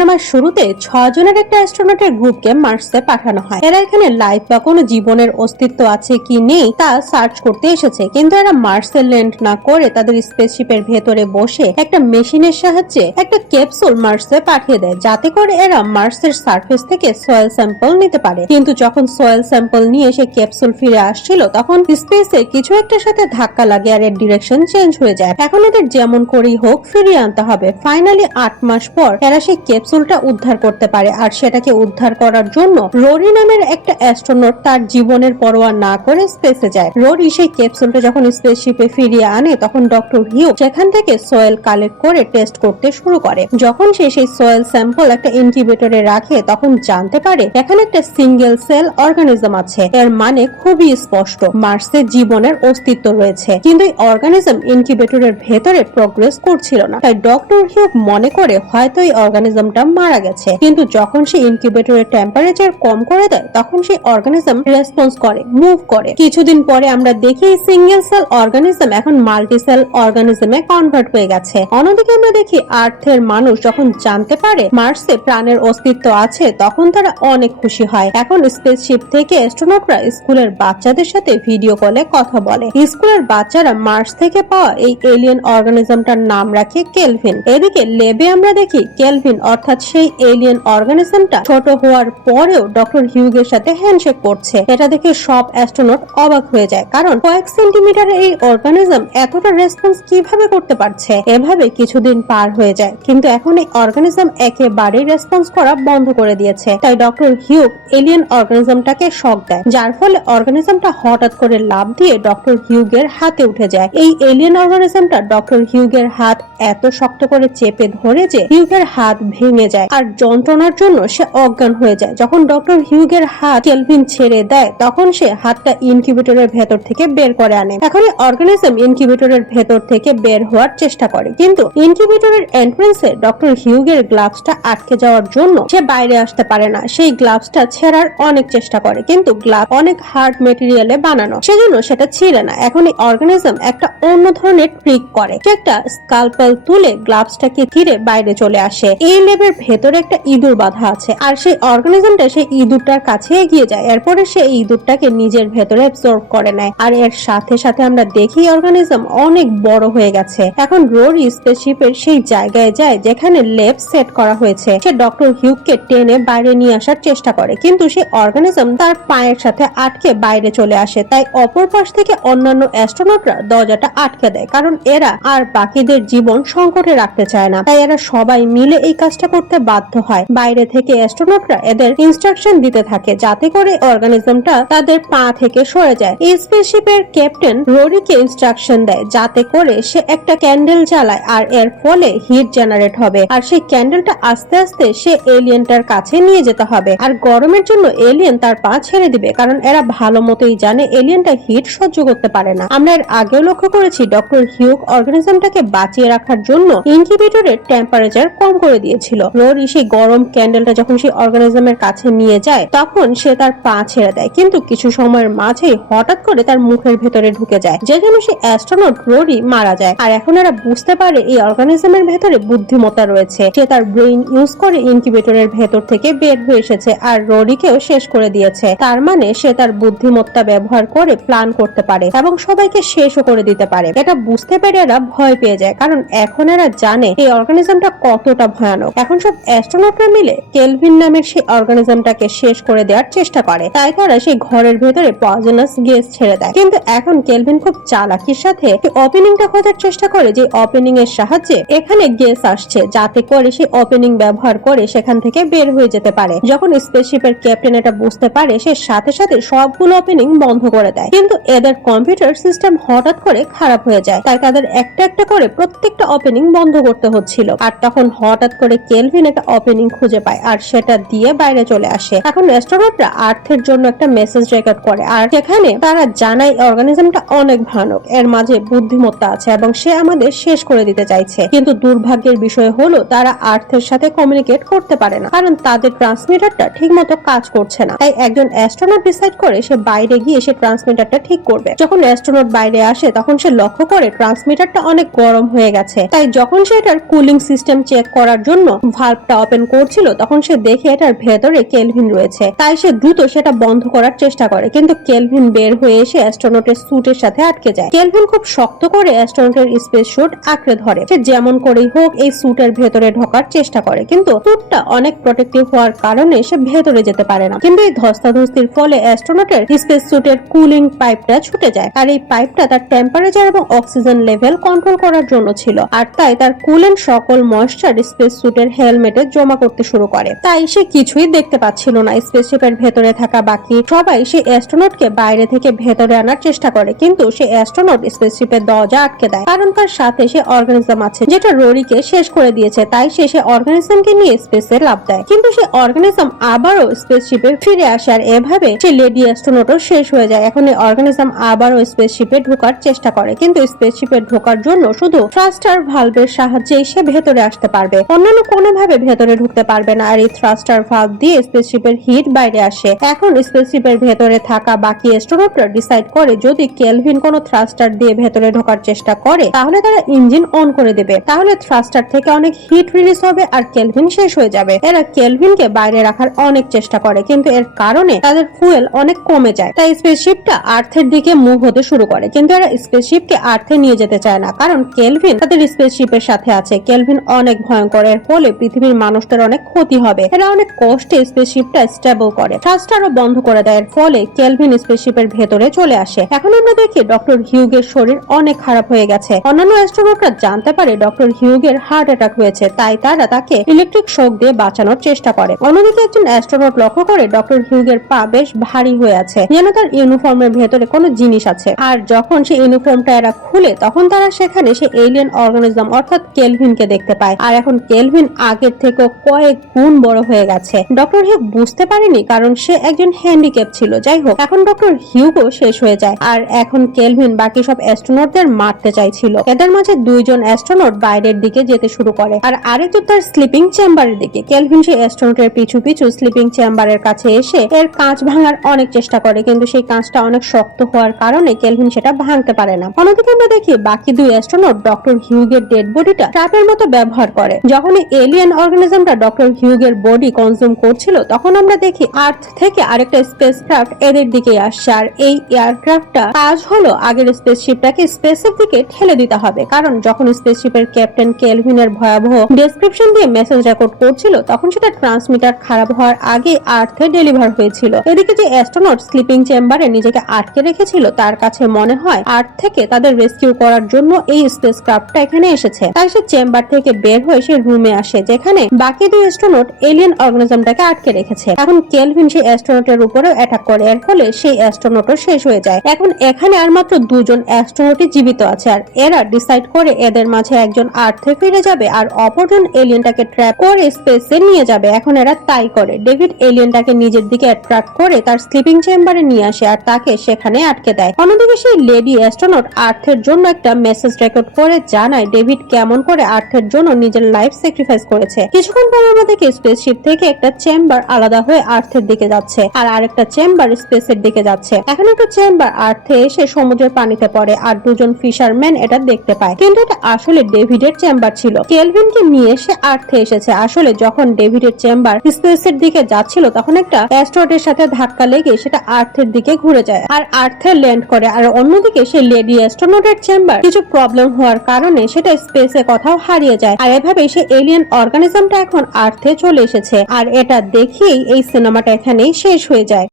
ওঠানামার শুরুতে 6 জনের একটা অ্যাস্ট্রোনটের গ্রুপকে মার্সে পাঠানো হয়। এরা এখানে লাইফ বা কোনো জীবনের অস্তিত্ব আছে কি নেই তা সার্চ করতে এসেছে, কিন্তু এরা মার্সে ল্যান্ড না করে তাদের স্পেসশিপের ভেতরে বসে একটা মেশিনের সাহায্যে একটা ক্যাপসুল মার্সে পাঠিয়ে দেয়, যাতে করে এরা মার্সের সারফেস থেকে সয়েল স্যাম্পল নিতে পারে। কিন্তু যখন সয়েল স্যাম্পল নিয়ে সে ক্যাপসুল ফিরে আসছিল, তখন স্পেসে কিছু একটার সাথে ধাক্কা লাগে আর এর ডিরেকশন চেঞ্জ হয়ে যায়। এখন এদের যেমন করেই হোক ফিরিয়ে আনতে হবে। ফাইনালি 8 মাস পর এরা সেই ক্যাপসুলটা উদ্ধার করতে পারে, আর সেটাকে উদ্ধার করার জন্য রোরি নামের একটা অ্যাস্ট্রোনট তার জীবনের পরোয়া না করে স্পেসে যায়। রোরি সেই ক্যাপসুলটা যখন স্পেসশিপে ফিরিয়ে আনে, তখন ডক্টর হিউ সেখান থেকে সয়েল কালেক্ট করে টেস্ট করতে শুরু করে। যখন সে সেই সয়েল স্যাম্পল একটা ইনকিউবেটরে রাখে, তখন জানতে পারে এখানে একটা সিঙ্গেল সেল অর্গানিজম আছে। এর মানে খুবই স্পষ্ট, মার্সে জীবনের অস্তিত্ব রয়েছে, কিন্তু এই অর্গানিজম ইনকিউবেটরের ভেতরে প্রোগ্রেস করছিল না। তাই ডক্টর হিউ মনে করে হয়তো এই অর্গানিজমটা মারা গেছে। কিন্তু যখন সে ইনকিউবেটরের টেম্পারেচার কম করে দেয়, তখন সেই অর্গানিজম রেসপন্স করে, মুভ করে। কিছুদিন পরে আমরা দেখি সিঙ্গেল সেল অর্গানিজম এখন মাল্টি সেল অর্গানিজমে কনভার্ট হয়ে গেছে। অন্যদিকে আমরা দেখি আর্থের মানুষ যখন জানতে পারে মার্সে প্রাণের অস্তিত্ব আছে, তখন তারা অনেক খুশি হয়। এখন স্পেসশিপ থেকে অ্যাস্ট্রোনটরা স্কুলের বাচ্চাদের সাথে ভিডিও কলে কথা বলে। স্কুলের বাচ্চারা মার্স থেকে পাওয়া এই এলিয়েন অর্গানিজমটার নাম রাখে কেলভিন। এদিকে লেবে আমরা দেখি কেলভিন অর্থাৎ সেই এলিয়েন অর্গানিজমটা ছোট হওয়ার পরেও ডক্টর হিউগের সাথে হ্যান্ডশেক করছে। এটা দেখে সব অ্যাস্ট্রোনট অবাক হয়ে যায়, কারণ কয়েক সেন্টিমিটারের এই অর্গানিজম এতটা রেসপন্স কিভাবে করতে পারছে। এভাবে কিছুদিন পার হয়ে যায়, কিন্তু এখন এই অর্গানিজম একেবারেই রেসপন্স করা বন্ধ করে দিয়েছে। তাই ডক্টর হিউগ এলিয়েন অর্গানিজমটাকে শক দেয়, যার ফলে অর্গানিজমটা হঠাৎ করে লাফ দিয়ে ডক্টর হিউগের হাতে উঠে যায়। এই এলিয়েন অর্গানিজমটা ডক্টর হিউগের হাত এত শক্ত করে চেপে ধরে যে হিউগের হাত ভেঙে যায়, আর যন্ত্রণার জন্য সে অজ্ঞান হয়ে যায়। যখন ডক্টর হিউগের হাত কেলভিন ছেড়ে দেয়, তখন সে হাতটা ইনকিউবেটরের ভেতর থেকে বের করে আনে। এখন এই অর্গানিজম ইনকিউবেটরের ভেতর থেকে বের হওয়ার চেষ্টা করে, কিন্তু ইনকিউবেটরের এন্ট্রান্সে ডক্টর হিউগের গ্লাভসটা আটকে যাওয়ার জন্য সে বাইরে আসতে পারে না। সেই গ্লাভসটা ছেড়ার অনেক চেষ্টা করে, কিন্তু গ্লাভ অনেক হার্ড মেটেরিয়ালে বানানো, সেজন্য সেটা ছিঁড়ে না। এখন এই অর্গানিজম একটা অন্য ধরনের ট্রিক করে, সে একটা স্কালপেল তুলে গ্লাভসটাকে ছিঁড়ে বাইরে চলে আসে। এই লেবের ভেতরে একটা ইঁদুর বাঁধা আছে, আর সেই অর্গানিজমটা সেই ইঁদুরটার কাছে এগিয়ে যায়। এরপরে সে ইঁদুরটাকে নিজের ভেতরে অ্যাবজর্ব করে নেয়, আর এর সাথে সাথে আমরা দেখি অর্গানিজম অনেক বড় হয়ে গেছে। এখন রোরি স্পেসশিপের সেই জায়গায় যায় যেখানে লেব সেট করা হয়েছে। সে ডক্টর হিউগকে টেনে বাইরে নিয়ে আসার চেষ্টা করে, কিন্তু সেই অর্গানিজম তার পায়ের সাথে আটকে বাইরে চলে আসে। তাই অপর পাশ থেকে অন্যান্য অ্যাস্ট্রোনটরা দরজাটা আটকে দেয়, কারণ এরা আর বাকিদের জীবন সংকটে রাখতে চায় না। তাই এরা সবাই মিলে এই কাজটা করতে বাধ্য হয়। বাইরে থেকে অ্যাস্ট্রোনটরা এদের ইনস্ট্রাকশন দিতে থাকে, যাতে করে অর্গানিজমটা তাদের পা থেকে সরে যায়। এই স্পেসশিপের ক্যাপ্টেন রোরিকে ইনস্ট্রাকশন দেয় যাতে করে সে একটা ক্যান্ডেল জ্বালায়, আর এর ফলে হিট জেনারেট হবে, আর সেই ক্যান্ডেলটা আস্তে আস্তে সে এলিয়েনটার কাছে নিয়ে যেতে হবে। আর গরমের জন্য এলিয়েন তার পা ছেড়ে দিবে, কারণ এরা ভালো মতোই জানে এলিয়েনটা হিট সহ্য করতে পারে না। আমরা এর আগেও লক্ষ্য করেছি ডক্টর হিউগ অর্গানিজমটাকে বাঁচিয়ে রাখার জন্য ইনকিউবেটরের টেম্পারেচার কম করে দিয়েছিল। রোরি সেই গরম ক্যান্ডেলটা যখন সেই অর্গানিজমের কাছে নিয়ে যায়, তখন সে তার পা ছেড়ে দেয়, কিন্তু কিছু সময়ের মাঝেই হঠাৎ করে তার মুখের ভেতরে ঢুকে যায়, যে জন্য সেই অ্যাস্ট্রোনট রোরি মারা যায়। আর এখন এরা বুঝতে পারে এই অর্গানিজমের ভেতরে বুদ্ধিমত্তা রয়েছে। সে তার ব্রেইন ইউজ করে ইনকিউবেটরের ভেতর থেকে বের হয়ে এসেছে, আর রোরিকেও শেষ করে দিয়েছে। তার মানে সে তার বুদ্ধিমত্তা ব্যবহার করে প্ল্যান করতে পারে এবং সবাইকে শেষও করে দিতে পারে। এটা বুঝতে পেরে এরা ভয় পেয়ে যায়, কারণ এখন এরা জানে এই অর্গানিজমটা কতটা ভয়ানক। এখন সব অ্যাস্ট্রোনটরা মিলে কেলভিন নামের সেই অর্গানিজমটাকে শেষ করে দেওয়ার চেষ্টা করে। তাই তারা সেই ঘরের ভেতরে পয়জনাস গ্যাস ছেড়ে দেয়, কিন্তু এখন কেলভিন খুব চালাকির সাথে ওপেনিংটা খোঁজার চেষ্টা করে, যে ওপেনিং এর সাহায্যে এখানে গ্যাস আসছে, যাতে করে সেই ওপেনিং ব্যবহার করে সেখান থেকে বের হয়ে যেতে পারে। যখন স্পেসশিপের ক্যাপ্টেন এটা বুঝতে পারে, সে সাথে সাথে সবগুলো ওপেনিং বন্ধ করে দেয়, কিন্তু এদের কম্পিউটার সিস্টেম হঠাৎ করে খারাপ হয়ে যায়। তাই তাদের একটা একটা করে প্রত্যেকটা ওপেনিং বন্ধ করতে হচ্ছিল। আর তখন হঠাৎ করে কেলভিন একটা ওপেনিং খুঁজে পায়, আর সেটা দিয়ে বাইরে চলে আসে। এখন অ্যাস্ট্রোনটরা আর্থের জন্য একটা মেসেজ রেকর্ড করে, আর সেখানে তারা জানায় অর্গানিজমটা অনেক ভয়ানক, এর মাঝে বুদ্ধিমত্তা আছে এবং সে আমাদের শেষ করে দিতে চাইছে। কিন্তু দুর্ভাগ্যের বিষয় হলো তারা আর্থের সাথে কমিউনিকেট করতে পারে না, কারণ তাদের ট্রান্সমিটারটা ঠিকমতো কাজ করছে না। তাই একজন অ্যাস্ট্রোনট ডিসাইড করে সে বাইরে গিয়ে সে ট্রান্সমিটারটা ঠিক করবে। যখন অ্যাস্ট্রোনট বাইরে আসে, তখন সে লক্ষ্য করে ট্রান্সমিটারটা অনেক গরম হয়ে গেছে। তাই যখন সে এটার কুলিং সিস্টেম চেক করার জন্য ভাল্বটা ওপেন করছিল তখন সে দেখে এটার ভেতরে কেলভিন রয়েছে, তাই সে দ্রুত সেটা বন্ধ করার চেষ্টা করে, কিন্তু কেলভিন বের হয়ে এসে অ্যাস্ট্রোনটের স্যুটের সাথে আটকে যায়। কেলভিন খুব শক্ত করে অ্যাস্ট্রোনটের স্পেস স্যুট আঁকড়ে ধরে। সে যেমন করেই হোক এই স্যুটের ভেতরে ঢোকার চেষ্টা করে, কিন্তু স্যুটটা অনেক প্রোটেক্টিভ হওয়ার কারণে সে ভেতরে যেতে পারে না। কিন্তু এই ধস্তাধস্তির ফলে অ্যাস্ট্রোনটের স্পেস স্যুটের কুলিং পাইপটা ছুটে যায়, আর এই পাইপটা তার টেম্পারেচার এবং অক্সিজেন লেভেল কন্ট্রোল করার জন্য ছিল, আর তাই তার কুলেন্ট সকল ময়েশ্চার স্পেস স্যুটের হেলমেটে জমা করতে শুরু করে। তাই সে কিছুই দেখতে পাচ্ছিল না। স্পেসশিপের ভেতরে থাকা বাকি সবাই সে অ্যাস্ট্রোনটকে বাইরে থেকে ভেতরে আনার চেষ্টা করে, কিন্তু সে অ্যাস্ট্রোনট স্পেসশিপের দরজা আটকে দেয়, কারণ তার সাথে সে অর্গানিজম আছে যেটা রোরিকে শেষ করে দিয়েছে। তাই সে অর্গানিজমকে নিয়ে স্পেসে লাফ দেয়, কিন্তু সে অর্গানিজম আবারও স্পেসশিপে ফিরে আসে, আর এভাবে সে লেডি অ্যাস্ট্রোনটও শেষ হয়ে যায়। এখন এই অর্গানিজম আবারও স্পেসশিপে ঢোকার চেষ্টা করে, কিন্তু স্পেসশিপে ঢোকার জন্য শুধু থ্রাস্টার ভালভের সাহায্যে সে ভেতরে আসতে পারবে, অন্যান্য কোনোভাবে ভেতরে ঢুকতে পারবে না। আর এই থ্রাস্টার ভালভ দিয়ে স্পেসশিপের হিট বাইরে আসে। এখন স্পেসশিপের ভেতরে থাকা বাকি অ্যাস্ট্রোনটরা ডিসাইড করে যদি কেলভিন কোনো থ্রাস্টার দিয়ে ভেতরে ঢোকার চেষ্টা করে তাহলে তারা ইঞ্জিন অন করে দেবে, তাহলে থ্রাস্টার থেকে অনেক হিট রিলিজ হবে আর কেলভিন শেষ হয়ে যাবে। এরা কেলভিনকে বাইরে রাখার অনেক চেষ্টা করে, কিন্তু এর কারণে তাদের ফুয়েল অনেক কমে যায়। তাই স্পেসশিপটা আর্থের দিকে মুভ হতে শুরু করে, কিন্তু এরা স্পেসশিপকে আর্থে নিয়ে যেতে চায় না, কারণ কেলভিন তাদের স্পেসশিপের সাথে আছে। কেলভিন অনেক ভয়ঙ্কর, এর ফলে পৃথিবীর মানুষদের অনেক ক্ষতি হবে। এরা অনেক কষ্টে স্পেসশিপটা স্টেবল করে, থ্রাস্টারও বন্ধ করে দেয়। এর ফলে কেলভিন স্পেসশিপের ভেতরে চলে আসে। এখন আমরা দেখি ডক্টর হিউগের শরীর অনেক খারাপ হয়ে গেছে। অন্যান্য অ্যাস্ট্রোনটরা জানতে পারে ডক্টর হিউগের হার্ট অ্যাটাক হয়েছে, তাই তারা তাকে ইলেকট্রিক শক দিয়ে বাঁচানোর চেষ্টা করে। অন্যদিকে একজন অ্যাস্ট্রোনট লক্ষ্য করে ডক্টর হিউগের পা বেশ ভারী হয়ে আছে, যেন তার ইউনিফর্মের ভেতরে কোনো জিনিস আছে। আর যখন সে ইউনিফর্মটা এরা খুলে তখন তারা সেখানে সে এলিয়েন অর্গানিজম অর্থাৎ কেলভিনকে দেখতে পায়, আর এখন কেলভিন আগের থেকে কয়েক গুণ বড় হয়ে গেছে। ডক্টর হিউগ বুঝতে পারেনি, কারণ সে একজন হ্যান্ডিক্যাপ ছিল। যাই হোক, এখন ডক্টর হিউগও শেষ হয়ে যায়, আর এখন কেলভিন বাকি সব অ্যাস্ট্রোনটদের মারতে চাইছিল। এদের মাঝে দুইজন অ্যাস্ট্রোনট বাইরের দিকে যেতে শুরু করে, আর আরেকজন তার স্লিপিং চেম্বারের দিকে। কেলভিন সেই অ্যাস্ট্রোনটের পিছু পিছু স্লিপিং চেম্বারের কাছে এসে এর কাঁচ ভাঙার অনেক চেষ্টা করে, কিন্তু সেই কাঁচটা অনেক শক্ত হওয়ার কারণে কেলভিন সেটা ভাঙতে পারে না। অন্যদিকে আমরা দেখি বাকি দুই অ্যাস্ট্রোনট ডক্টর হিউগের ডেড বডিটা ট্র্যাপের মতো ব্যবহার করে। যখন এলিয়েন অর্গানিজমটা ডক্টর হিউগের বডি কনজিউম করছিল তখন আমরা দেখি আর্থ থেকে আরেকটা স্পেসক্রাফট এদের দিকে আসছে, আর এই এয়ারক্রাফটটা কাজ হলো আগের স্পেসশিপটাকে স্পেসের দিকে ঠেলে দিতে হবে, কারণ যখন স্পেসশিপের ক্যাপ্টেন কেলভিনের ভয়াবহ ডেসক্রিপশন দিয়ে মেসেজ রেকর্ড করছিল তখন সেটা ট্রান্সমিটার খারাপ হওয়ার আগে আর্থে ডেলিভার হয়েছিল। এদিকে যে অ্যাস্ট্রোনট স্লিপিং চেম্বারে নিজেকে আটকে রেখেছিল তার কাছে মনে হয় আর্থ থেকে তাদের রেস্কিউ করার জন্য এই স্পেসক্রাফটটা এখানে এসেছে, তাই সে চেম্বার থেকে বের হয়ে সে রুমে আসে যেখানে বাকি দুই অ্যাস্ট্রোনট এলিয়েন অর্গানিজমটাকে আটকে রেখেছে। এখন কেলভিন সেই অ্যাস্ট্রোনটের উপরেও অ্যাটাক করে, এর ফলে সেই অ্যাস্ট্রোনটও শেষ হয়ে যায়। এখন এখানে আর মাত্র দুজন অ্যাস্ট্রোনটই জীবিত আছে, আর এরা ডিসাইড করে এদের মাঝে একজন আর্থে ফিরে যাবে আর অপরজন এলিয়েনটাকে ট্র্যাপ করে স্পেসে নিয়ে যাবে। এখন এরা তাই করে। ডেভিড এলিয়েনটাকে নিজের দিকে অ্যাট্রাক্ট করে তার স্লিপিং চেম্বারে নিয়ে আসে আর তাকে সেখানে আটকে দেয়। অন্যদিকে সেই লেডি অ্যাস্ট্রোনট আর্থের জন্য একটা মেসেজ রেকর্ড করে জানায় ডেভিড কেমন করে আর্থের জন্য নিজের লাইফ স্যাক্রিফাইস করেছে। কিছুক্ষণ পর আমরা দেখি স্পেসশিপ থেকে একটা চেম্বার আলাদা হয়ে আর্থের দিকে যাচ্ছে আর আরেকটা চেম্বার স্পেসের দিকে যাচ্ছে। এখন একটা চেম্বার আর্থে এসে সমুদ্রের পানিতে পড়ে আর দুজন ফিশারম্যান এটা দেখতে পায়, কিন্তু এটা আসলে ডেভিডের চেম্বার ছিল। কেলভিনকে নিয়ে সে আর্থে এসেছে। আসলে যখন ডেভিডের চেম্বার স্পেসের দিকে যাচ্ছিল তখন একটা অ্যাস্ট্রয়েডের সাথে ধাক্কা লেগে সেটা আর্থের দিকে ঘুরে যায় আর আর্থে ল্যান্ড করে। আর অন্যদিকে সে লেডি অ্যাস্ট্রোনটের চেম্বার কিছু প্রবলেম হওয়ার কারণে সেটা স্পেসে কোথাও হারিয়ে যায়, আর এভাবে সে এলিয়েন অর্গানিজমটা এখন আর্থে চলে এসেছে। আর এটা দেখেই এই সিনেমাটা এখানেই শেষ হয়ে যায়।